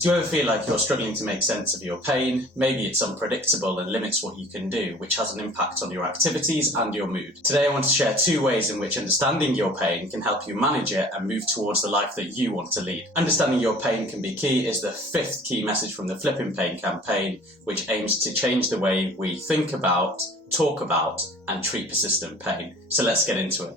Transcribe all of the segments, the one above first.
Do you ever feel like you're struggling to make sense of your pain? Maybe it's unpredictable and limits what you can do, which has an impact on your activities and your mood. Today I want to share 2 ways in which understanding your pain can help you manage it and move towards the life that you want to lead. Understanding your pain can be key is the 5th key message from the Flippin Pain campaign, which aims to change the way we think about, talk about, and treat persistent pain. So let's get into it.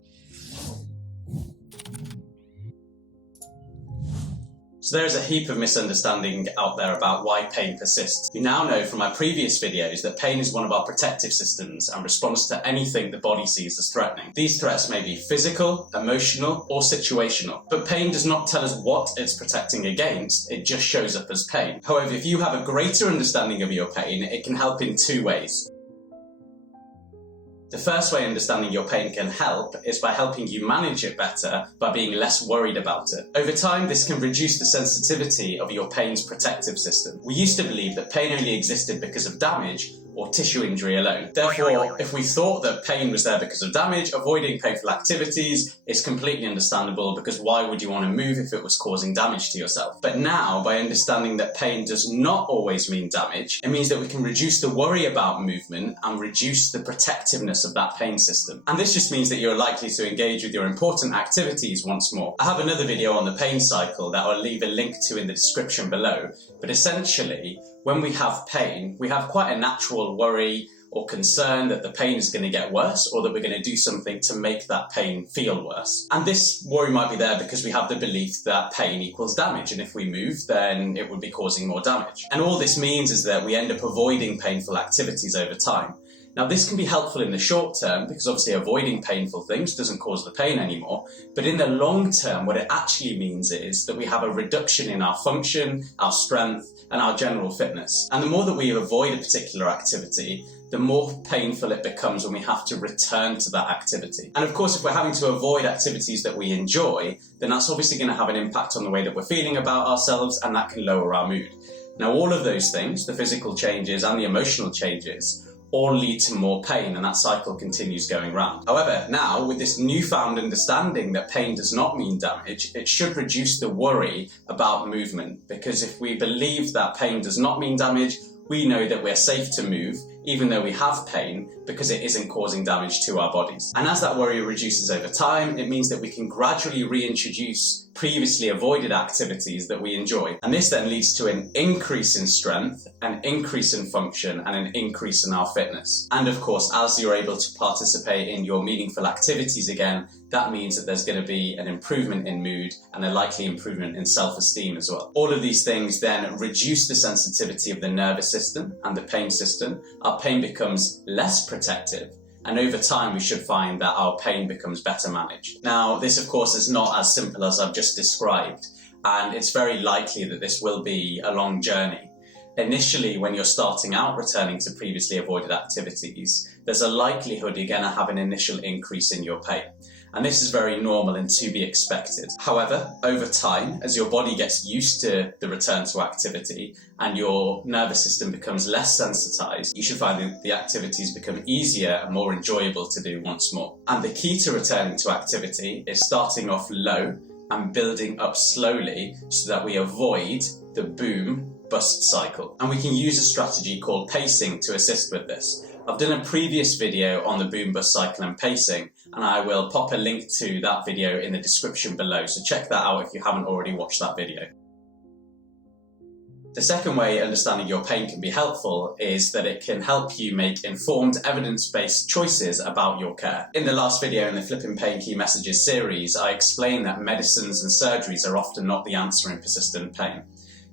So there is a heap of misunderstanding out there about why pain persists. We now know from our previous videos that pain is one of our protective systems and responds to anything the body sees as threatening. These threats may be physical, emotional, or situational. But pain does not tell us what it's protecting against, it just shows up as pain. However, if you have a greater understanding of your pain, it can help in 2 ways. The first way understanding your pain can help is by helping you manage it better by being less worried about it. Over time, this can reduce the sensitivity of your pain's protective system. We used to believe that pain only existed because of damage or tissue injury alone. Therefore, if we thought that pain was there because of damage, avoiding painful activities is completely understandable, because why would you want to move if it was causing damage to yourself? But now, by understanding that pain does not always mean damage, it means that we can reduce the worry about movement and reduce the protectiveness of that pain system. And this just means that you're likely to engage with your important activities once more. I have another video on the pain cycle that I'll leave a link to in the description below, but essentially, when we have pain, we have quite a natural worry or concern that the pain is going to get worse, or that we're going to do something to make that pain feel worse. And this worry might be there because we have the belief that pain equals damage, and if we move, then it would be causing more damage. And all this means is that we end up avoiding painful activities over time. Now, this can be helpful in the short term because obviously avoiding painful things doesn't cause the pain anymore. But in the long term, what it actually means is that we have a reduction in our function, our strength, and our general fitness. And the more that we avoid a particular activity, the more painful it becomes when we have to return to that activity. And of course, if we're having to avoid activities that we enjoy, then that's obviously going to have an impact on the way that we're feeling about ourselves, and that can lower our mood. Now, all of those things, the physical changes and the emotional changes, all lead to more pain, and that cycle continues going round. However, now with this newfound understanding that pain does not mean damage, it should reduce the worry about movement, because if we believe that pain does not mean damage, we know that we're safe to move even though we have pain, because it isn't causing damage to our bodies. And as that worry reduces over time, it means that we can gradually reintroduce previously avoided activities that we enjoy. And this then leads to an increase in strength, an increase in function, and an increase in our fitness. And of course, as you're able to participate in your meaningful activities again, that means that there's going to be an improvement in mood and a likely improvement in self-esteem as well. All of these things then reduce the sensitivity of the nervous system and the pain system. Our pain becomes less protective, and over time we should find that our pain becomes better managed. Now, this of course is not as simple as I've just described, and it's very likely that this will be a long journey. Initially, when you're starting out returning to previously avoided activities, there's a likelihood you're going to have an initial increase in your pain. And this is very normal and to be expected. However, over time, as your body gets used to the return to activity and your nervous system becomes less sensitized, you should find that the activities become easier and more enjoyable to do once more. And the key to returning to activity is starting off low and building up slowly so that we avoid the boom bust cycle. And we can use a strategy called pacing to assist with this. I've done a previous video on the boom bust cycle and pacing, and I will pop a link to that video in the description below, so check that out if you haven't already watched that video. The second way understanding your pain can be helpful is that it can help you make informed, evidence-based choices about your care. In the last video in the Flippin Pain Key Messages series, I explained that medicines and surgeries are often not the answer in persistent pain.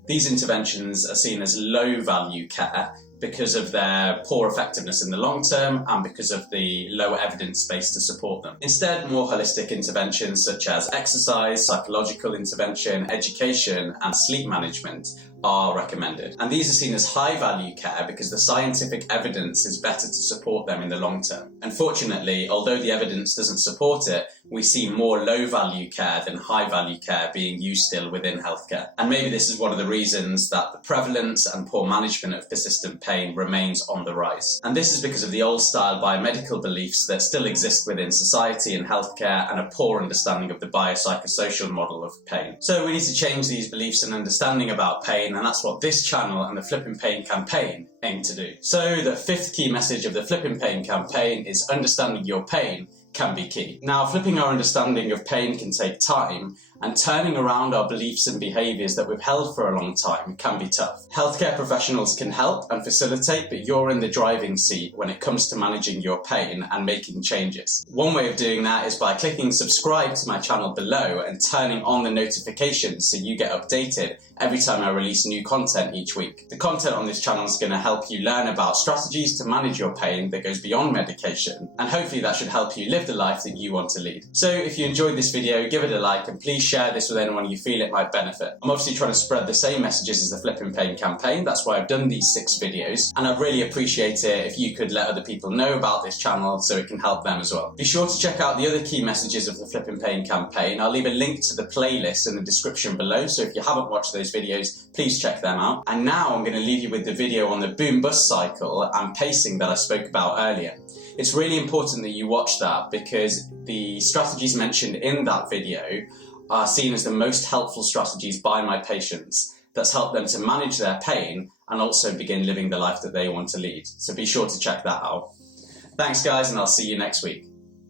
These interventions are seen as low-value care because of their poor effectiveness in the long term and because of the low evidence base to support them. Instead, more holistic interventions such as exercise, psychological intervention, education, and sleep management are recommended. And these are seen as high-value care because the scientific evidence is better to support them in the long term. Unfortunately, although the evidence doesn't support it, we see more low-value care than high-value care being used still within healthcare. And maybe this is one of the reasons that the prevalence and poor management of persistent pain remains on the rise. And this is because of the old-style biomedical beliefs that still exist within society and healthcare, and a poor understanding of the biopsychosocial model of pain. So we need to change these beliefs and understanding about pain, and that's what this channel and the Flippin Pain campaign aim to do. So the fifth key message of the Flippin Pain campaign is understanding your pain can be key. Now, flipping our understanding of pain can take time, and turning around our beliefs and behaviours that we've held for a long time can be tough. Healthcare professionals can help and facilitate, but you're in the driving seat when it comes to managing your pain and making changes. One way of doing that is by clicking subscribe to my channel below and turning on the notifications so you get updated every time I release new content each week. The content on this channel is going to help you learn about strategies to manage your pain that goes beyond medication, and hopefully that should help you live the life that you want to lead. So if you enjoyed this video, give it a like, and please share this with anyone you feel it might benefit. I'm obviously trying to spread the same messages as the Flippin Pain campaign. That's why I've done these 6 videos, and I'd really appreciate it if you could let other people know about this channel so it can help them as well. Be sure to check out the other key messages of the Flippin Pain campaign. I'll leave a link to the playlist in the description below, so if you haven't watched those videos, please check them out. And now I'm going to leave you with the video on the boom bust cycle and pacing that I spoke about earlier. It's really important that you watch that, because the strategies mentioned in that video are seen as the most helpful strategies by my patients that's helped them to manage their pain and also begin living the life that they want to lead. So be sure to check that out. Thanks guys, and I'll see you next week.